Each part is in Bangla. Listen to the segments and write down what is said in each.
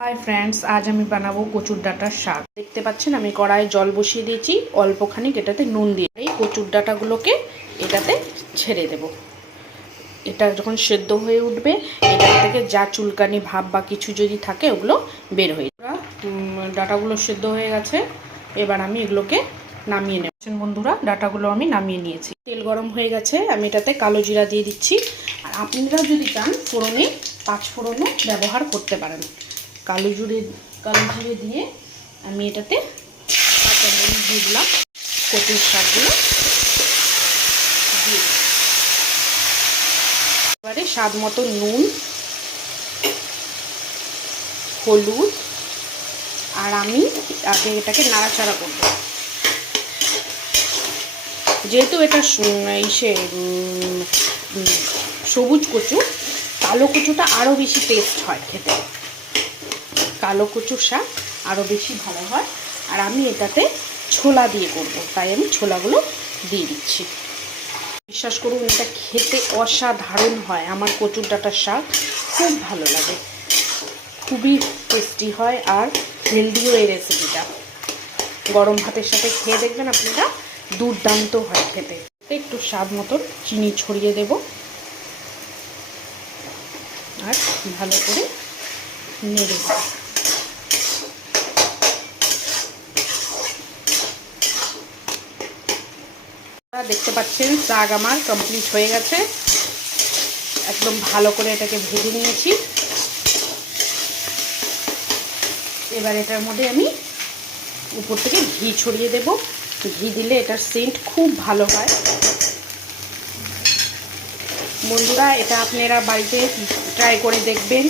हाय फ्रेंड्स, आज আমি বানাবো কচুর ডাঁটার শাক। দেখতে পাচ্ছেন আমি কড়াইয়ে জল বসিয়ে দিয়েছি, অল্পখানি এটাতে নুন দিয়ে এই কচুর ডাঁটাগুলোকে এটাতে ছেড়ে দেব। এটা যখন সেদ্ধ হয়ে উঠবে এটা থেকে যা চুলকানি ভাব বা কিছু যদি থাকে ওগুলো বের হয়ে যাবে। ডাঁটাগুলো সেদ্ধ হয়ে গেছে, এবার আমি এগুলোকে নামিয়ে নেব। বন্ধুরা, ডাঁটাগুলো আমি নামিয়ে নিয়েছি। তেল গরম হয়ে গেছে, আমি এটাতে কালো জিরা দিয়ে দিচ্ছি। আর আপনারা যদি চান ফোড়নে 5 ফোড়নও ব্যবহার করতে পারেন। কালো জিরে দিয়ে আমি এটাতে কাঁচা মরিচ দিয়ে দিলাম, কচুর শাকগুলো দিয়ে এবারে স্বাদ মতো নুন, হলুদ, আর আমি আগে এটাকে নাড়াচাড়া করব। যেহেতু এটা সবুজ কচু, কালো কচুটা আরও বেশি টেস্ট হয় খেতে। কালো কচুর শাক আরও বেশি ভালো হয়। আর আমি এটাতে ছোলা দিয়ে করব, তাই আমি ছোলাগুলো দিয়ে দিচ্ছি। বিশ্বাস করুন, এটা খেতে অসাধারণ হয়। আমার কচুর ডাঁটার শাক খুব ভালো লাগে, খুবই টেস্টি হয় আর হেলদিও এই রেসিপিটা। গরম ভাতের সাথে খেয়ে দেখবেন আপনারা, দুর্দান্ত হয় খেতে। একটু স্বাদ মতন চিনি ছড়িয়ে দেব আর ভালো করে নেড়ে দেব। দেখতে পাচ্ছেন শাক আমার কমপ্লিট হয়ে গেছে, একদম ভালো করে এটাকে ভেজে নিয়েছি। এবার এটার মধ্যে আমি উপর থেকে ঘি ছড়িয়ে দেব। ঘি দিলে এটার সেন্ট খুব ভালো হয়। বন্ধুরা, এটা আপনারা বাড়িতে ট্রাই করে দেখবেন,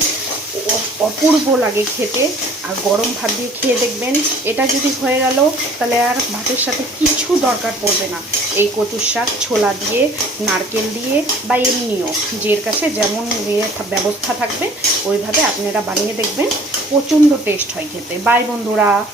অপূর্ব লাগে খেতে। আর গরম ভাত দিয়ে খেয়ে দেখবেন, এটা যদি হয়ে গেল তাহলে আর ভাতের সাথে কিছু দরকার পড়বে না। এই কচুর শাক ছোলা দিয়ে, নারকেল দিয়ে বা এমনিও যের কাছে যেমন ব্যবস্থা থাকবে ওইভাবে আপনারা বানিয়ে দেখবেন, প্রচণ্ড টেস্ট হয় খেতে। বাই বন্ধুরা।